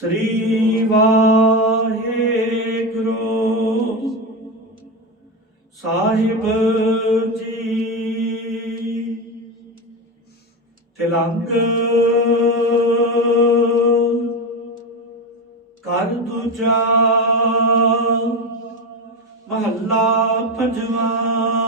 ਸ੍ਰੀ ਵਾਹਿਗੁਰੂ ਸਾਹਿਬ ਜੀ। ਤਿਲੰਗ ਕਰ ਦੂਜਾ ਮਹੱਲਾ ਪੰਜਵਾਂ।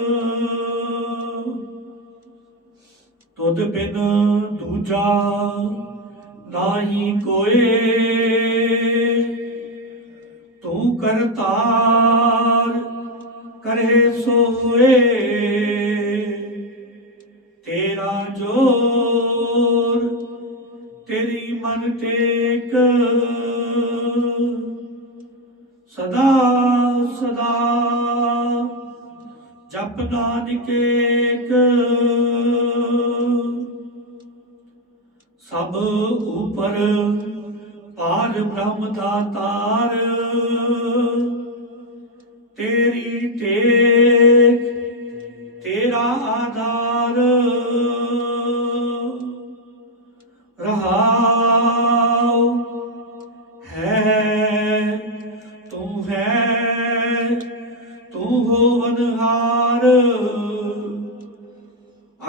ਤੁਧ ਬਿਨ ਦੂਜਾ ਨਾਹੀ ਕੋਏ। ਤੂੰ ਕਰਤਾਰ ਕਰੇ ਸੋਏ। ਤੇਰਾ ਜੋਰ, ਤੇਰੀ ਮਨ ਟੇਕ। ਸਦਾ ਸਦਾ ਜਪ ਨਾਨਕ ਸਭ ਉਪਰ ਪਾਰ ਬ੍ਰਹਮ ਦਾ ਤਾਰ। ਤੇਰੀ ਟੇਕ, ਤੇਰਾ ਆਧਾਰ। ਰਹਾਉ ਹੈ, ਤੂੰ ਹੈ, ਤੂੰ ਹੋਵਨਹਾਰ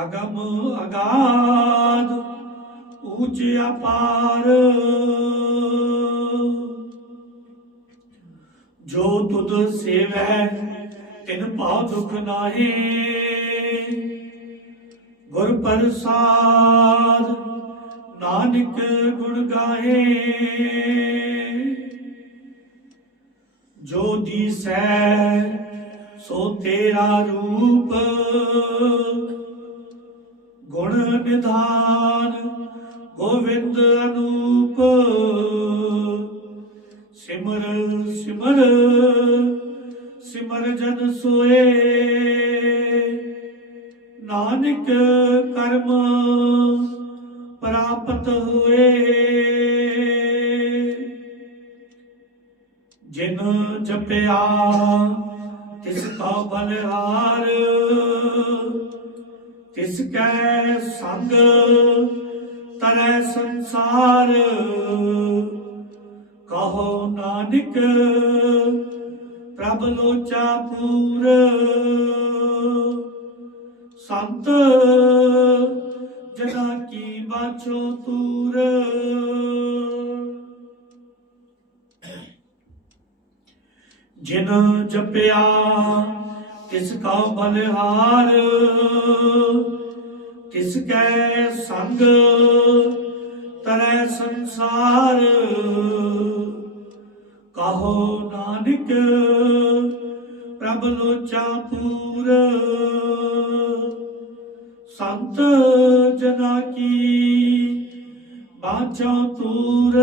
ਅਗਮ ਅਗਾਦ ਉੱਚ ਅਪਾਰ। ਜੋ ਤੁਧ ਸੇਵੈ, ਤਿਨ ਪਾਉ ਦੁਖ ਨਾਹੀ। ਗੁਰ ਪ੍ਰਸਾਦ, ਨਾਨਕ ਗੁਣ ਗਾਏ ਜੋ ਦੀਸੈ, ਸੋ ਤੇਰਾ ਰੂਪ। ਗੁਣ ਨਿਧਾਨ ਗੋਵਿੰਦ ਅਨੂਪ। ਸਿਮਰ ਸਿਮਰ ਸਿਮਰ ਜਨ ਸੋਏ। ਨਾਨਕ ਕਰਮ ਪ੍ਰਾਪਤ ਹੋਏ। ਜਿਨ ਜਪਿਆ, ਤਿਸ ਕਾ ਬਲਿਹਾਰ ਤਿਸ ਕੈ ਸੰਗ ਤਰੈ ਸੰਸਾਰ, ਕਹੋ ਨਾਨਕ ਪ੍ਰਭ ਲੋਚਾ ਪੂਰ। ਸੰਤ ਜਨਾ ਕੀ ਬਾਛੋ ਤੂਰ। ਜਿਨ ਜਪਿਆ ਤਿਸ ਕਾ ਬਲਿਹਾਰ? ਤਿਸ ਕੈ ਸੰਗ ਤਰੈ ਸੰਸਾਰ? ਕਹੋ ਨਾਨਕ, ਪ੍ਰਭ ਲੋਚਾ ਪੂਰ। ਸੰਤ ਜਨਾ ਕੀ ਬਾਝਾ ਤੂਰ